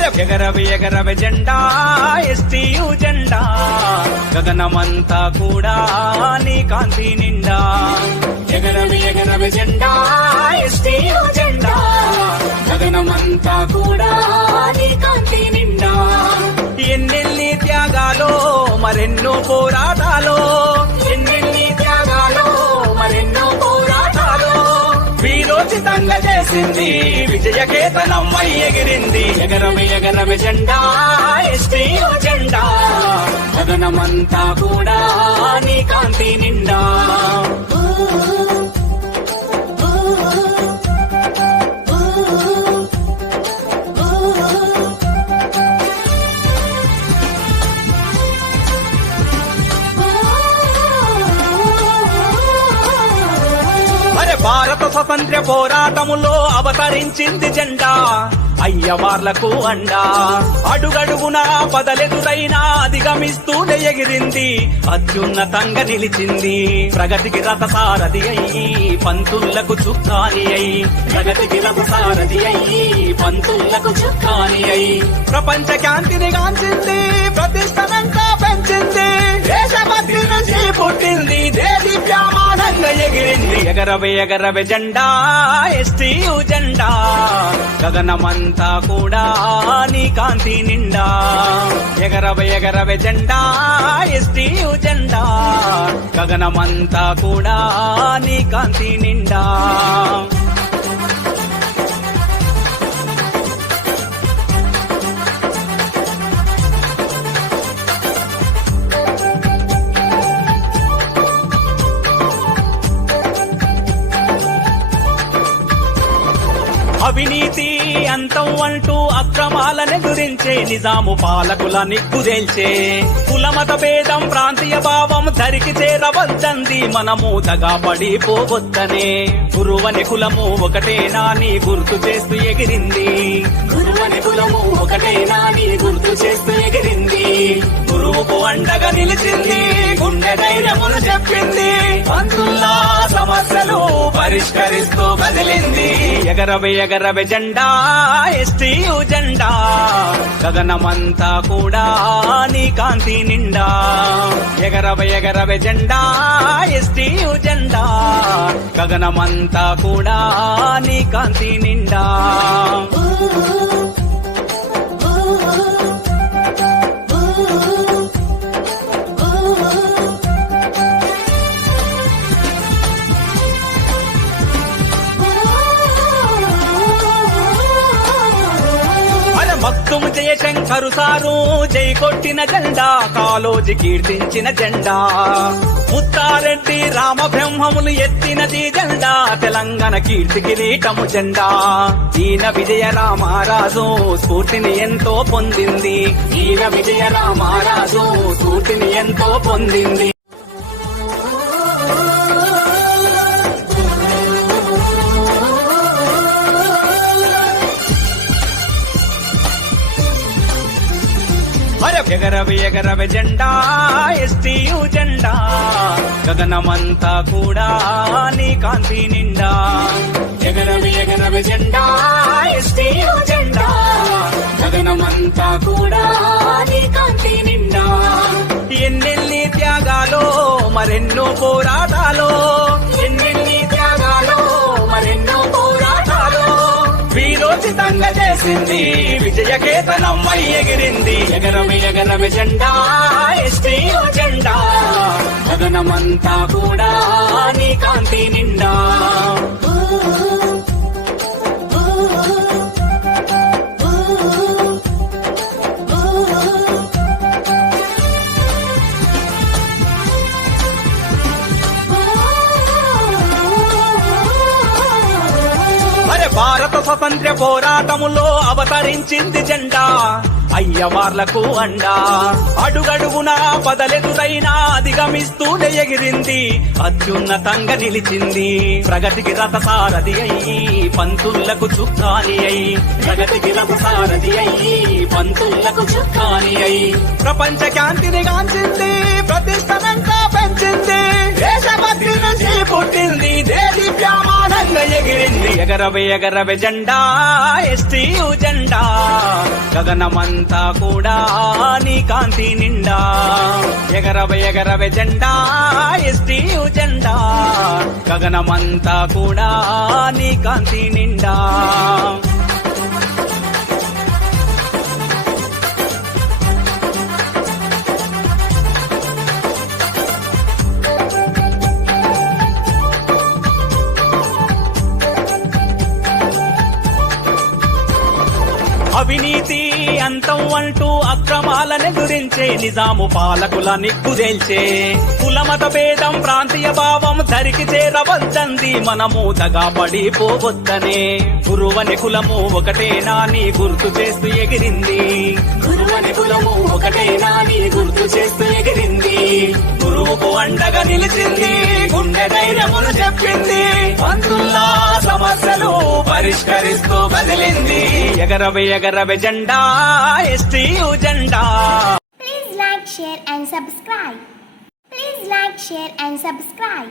అరే ఎగరవి ఎగరవి జెండా ఎస్టీయు జెండా. గగనమంతా కూడా నీ కాంతి నిండా. ఎగరవి ఎగరవి జెండా ఎస్టీయు జెండా. గగనమంతా కూడా నీ కాంతి నిండా. ఎన్నెన్ని త్యాగాలో మరెన్నో పోరాటాలో చేసింది. విజయ కేతనం కేతనమ్మై ఎగిరింది. ఎగరమి ఎగరమి జెండా ఎస్టీ జెండా. గగనమంతా కూడా నీ కాంతి నిండా. భారత స్వతంత్ర పోరాటములో అవతరించింది జెండా. అయ్యవార్లకు అండా. అడుగడుగున పదలెదురైనా అధిగమిస్తూనే ఎగిరింది అత్యున్నతంగా నిలిచింది. ప్రగతికి రథసారథి అయ్యి పంతులకు చుక్కాని అయి ప్రగతికి రథసారథి అయ్యి పంతులకు చుక్కాని అయి ప్రపంచ శాంతిని గాంచింది ఎగరవే ఎగరవే జెండా ఎస్టీ జెండా. గగనమంతా కూడా నీ కాంతి నిండా. ఎగరవే ఎగరవే జెండా ఎస్టీ జెండా. గగనమంతా కూడా నీ కాంతి నిండా. అవినీతి అంతం అంటూ అక్రమాలను గురించే నిజాము పాలకుల నిగ్గుదేల్చే కులమత భేదం ప్రాంతీయ భావం ధరికి చేరవద్దంది మనము తగా పడిపోవద్దనే. గురువని కులము ఒకటేనా నీ గుర్తు చేస్తూ ఎగిరింది. గురువని కులము ఒకటేనా నీ గుర్తు చేస్తూ ఎగిరింది. గురువుకు అండగా నిలిచింది గుండె ధైర్యములు చెప్పింది. అందుల్లా సమస్యలు పరిష్కరిస్తూ కదిలింది ఎగరవే ఎగరవే జెండా ఎస్టీ జెండా. గగనమంతా కూడా నీ కాంతి నిండా. ఎగరవే ఎగరవే జెండా ఎస్టీ జెండా. గగనమంతా కూడా నీ కాంతి నిండా. తుమ్ మక్తుము జయశంకరు సారు జై కొట్టిన జెండా కాలోజి కీర్తించిన జెండా. ముత్తారెడ్డి రామ బ్రహ్మములు ఎత్తినది జెండా తెలంగాణ కీర్తి కిరీటము జెండా. ఈయన విజయ రామారాజు స్ఫూర్తిని ఎంతో పొందింది. ఈయన విజయ రామారాజు స్ఫూర్తిని ఎంతో పొందింది. ఎగరవి ఎగరవి జెండా ఎస్టీయు జెండా. గగనమంతా కూడా నీ కాంతి నిండా. ఎగరవి ఎగరవి జెండా ఎస్టీయు జెండా. గగనమంతా కూడా నీ కాంతి నిండా. ఎన్నెన్ని త్యాగాలో మరెన్నో పోరాటాలో చేసింది. విజయ కేతనం కేతనమ్మై ఎగిరింది. ఎగరమి ఎగరమి జెండా ఎస్టీ జెండా. గగనమంతా కూడా భారత స్వతంత్ర పోరాటములో అవతరించింది జెండా. అయ్యవార్లకు అండా. అడుగడుగున పదలెదురైనా అధిగమిస్తూనే ఎగిరింది. అత్యున్నతంగా నిలిచింది. ప్రగతికి రథసారథి అయ్యి పంతులకు చుక్కాని అయి ప్రగతికి రథసారథి అయ్యి పంతులకు చుక్కాని అయి ప్రపంచ కాంతిని గాంచింది. ప్రతిష్టనంతా పెంచింది. దేశభక్తి నుంచి పుట్టింది. దేశీ ప్రమాణంగా ఎగిరింది. ఎగరవే ఎగరవే జెండా ఎస్టీయు జెండా. గగనమంతా కూడా నీ కాంతి నిండా. ఎగరవే ఎగరవే జెండా ఎస్టీయు జెండా. గగనమంతా కూడా నీ కాంతి నిండా. అంతం అంటూ అక్రమాలని గురించే నిజాము పాలకుల నిక్కుదేల్చే కులమత భేదం ప్రాంతీయ భావం ధరికి చేరవద్దంది మనము దగా పడిపోవద్దనే. గురువని కులము ఒకటేనా నీ గుర్తు చేస్తూ ఎగిరింది. గురువని కులము ఒకటేనా నీ గుర్తు చేస్తూ ఎగిరింది. గురువుకు అండగా నిలిచింది గుండె ధైర్యమును చెప్పింది. పంతుల్లా సమస్యలు పరిష్కరిస్తూ కదిలింది ఎగరవే ఎగరవే జెండా ఎస్టీయు జెండా. Share and subscribe. Please like, share and subscribe.